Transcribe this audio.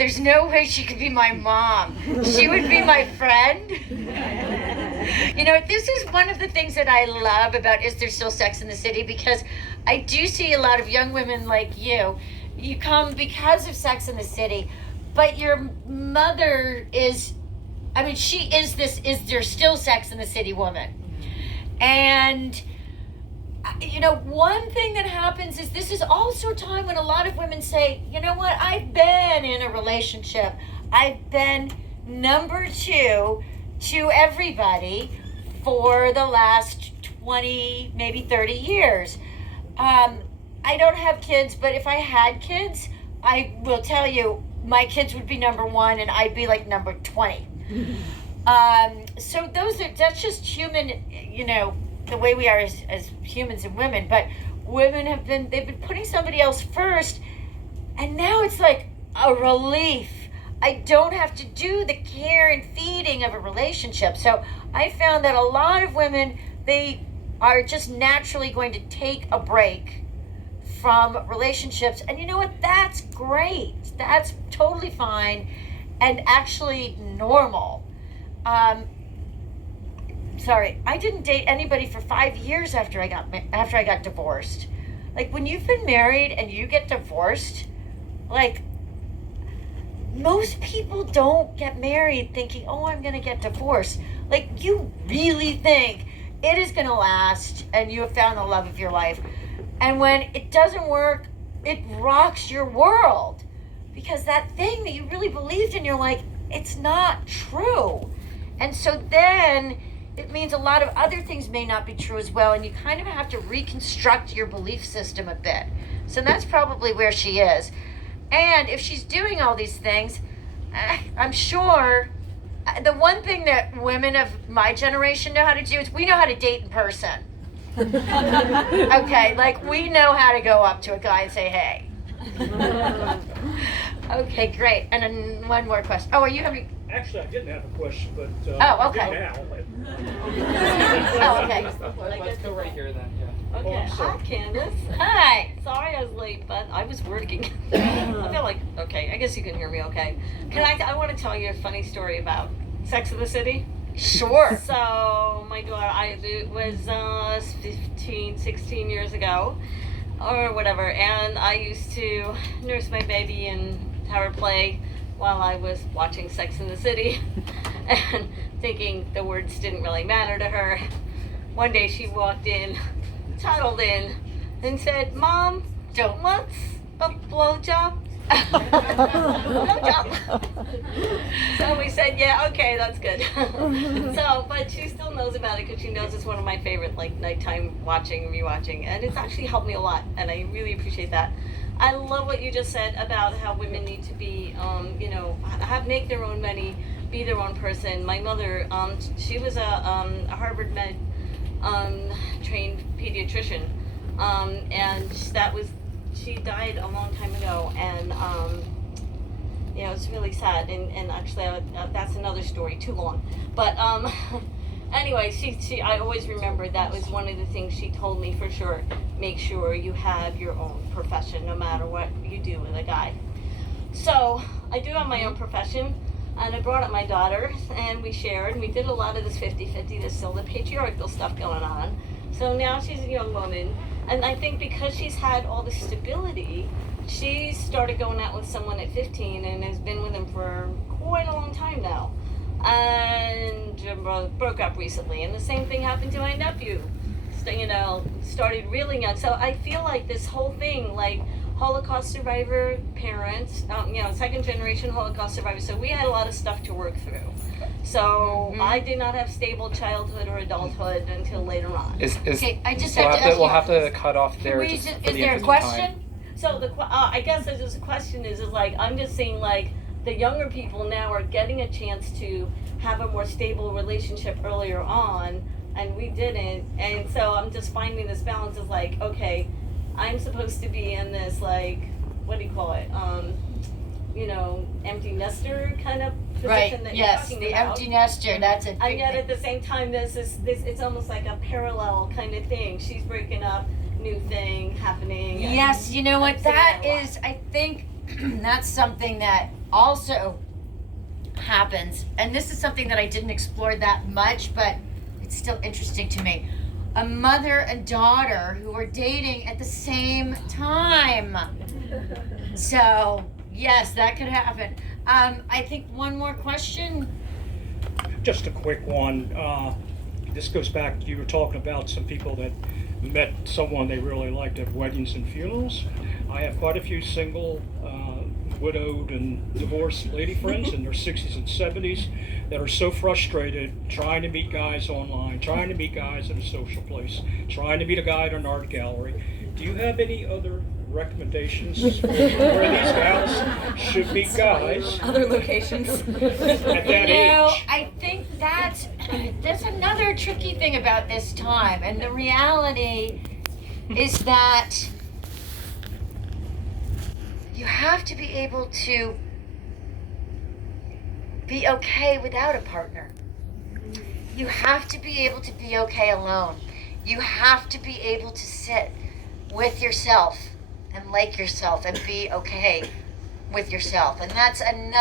There's no way she could be my mom. She would be my friend. This is one of the things that I love about Is There Still Sex in the City? Because I do see a lot of young women like you. You come because of Sex in the City, but your mother she is this Is There Still Sex in the City woman. And one thing that happens is this is also a time when a lot of women say, you know what, I've been in a relationship. I've been number two to everybody for the last 20, maybe 30 years. I don't have kids, but if I had kids, I will tell you, my kids would be number one and I'd be like number 20. So that's just human, the way we are as humans and women. But women they've been putting somebody else first, and now it's like a relief. I don't have to do the care and feeding of a relationship. So I found that a lot of women, they are just naturally going to take a break from relationships. And you know what? That's great. That's totally fine and actually normal. Sorry, I didn't date anybody for 5 years after I got divorced. Like, when you've been married and you get divorced, like, most people don't get married thinking, oh, I'm going to get divorced. Like, you really think it is going to last and you have found the love of your life. And when it doesn't work, it rocks your world. Because that thing that you really believed in, you're like, it's not true. And so then it means a lot of other things may not be true as well, and you kind of have to reconstruct your belief system a bit. So that's probably where she is. And if she's doing all these things, I'm sure the one thing that women of my generation know how to do is we know how to date in person. Okay, like we know how to go up to a guy and say, hey. Okay, great. And then one more question. Oh, are you having... Actually, I didn't have a question, but oh, okay. now. Oh, okay. Let's go right here then. Yeah. Okay. Oh, Hi, Candace. Hi. Sorry I was late, but I was working. I feel like, okay, I guess you can hear me okay. I want to tell you a funny story about Sex in the City. Sure. So, my daughter, it was 15, 16 years ago, or whatever, and I used to nurse my baby and have her play while I was watching Sex in the City and thinking the words didn't really matter to her. One day she walked in, toddled in, and said, Mom, what's a blowjob? So we said, yeah, okay, that's good. But she still knows about it because she knows it's one of my favorite, like, nighttime rewatching, and it's actually helped me a lot, and I really appreciate that. I love what you just said about how women need to be, make their own money, be their own person. My mother, she was a Harvard Med trained pediatrician, and she died a long time ago, and it's really sad. And actually, that's another story, too long. But anyway, I always remember that was one of the things she told me for sure. Make sure you have your own profession, no matter what you do with a guy. So I do have my own profession, and I brought up my daughter, and we shared, and we did a lot of this 50-50. There's still the patriarchal stuff going on. So now she's a young woman, and I think because she's had all the stability, she started going out with someone at 15 and has been with him for quite a long time now. And broke up recently, and the same thing happened to my nephew. Started really young. So I feel like this whole thing, like Holocaust survivor parents, second generation Holocaust survivors. So we had a lot of stuff to work through. So I did not have stable childhood or adulthood until later on. Okay, I just have to ask you. We'll have to cut off there. Is there a question? So I guess the question is like, I'm just saying, like, the younger people now are getting a chance to have a more stable relationship earlier on, and we didn't. And so I'm just finding this balance of like, okay, I'm supposed to be in this, like, what do you call it? Empty nester kind of position that you're talking about. Yes, the empty nester. That's a big And yet thing. at the same time, this it's almost like a parallel kind of thing. She's breaking up, new thing happening. Yes, you know what? I'm seeing That a lot. is, I think, that's something that also happens, and this is something that I didn't explore that much, but it's still interesting to me. A mother and daughter who are dating at the same time. So, yes, that could happen. I think one more question. just a quick one. This goes back, you were talking about some people that met someone they really liked at weddings and funerals. I have quite a few single, widowed and divorced lady friends in their 60s and 70s that are so frustrated trying to meet guys online, trying to meet guys at a social place, trying to meet a guy at an art gallery. Do you have any other recommendations for where these gals should meet guys Other locations. at that age? I think that's another tricky thing about this time, and the reality is that you have to be able to be okay without a partner. You have to be able to be okay alone. You have to be able to sit with yourself and like yourself and be okay with yourself. And that's another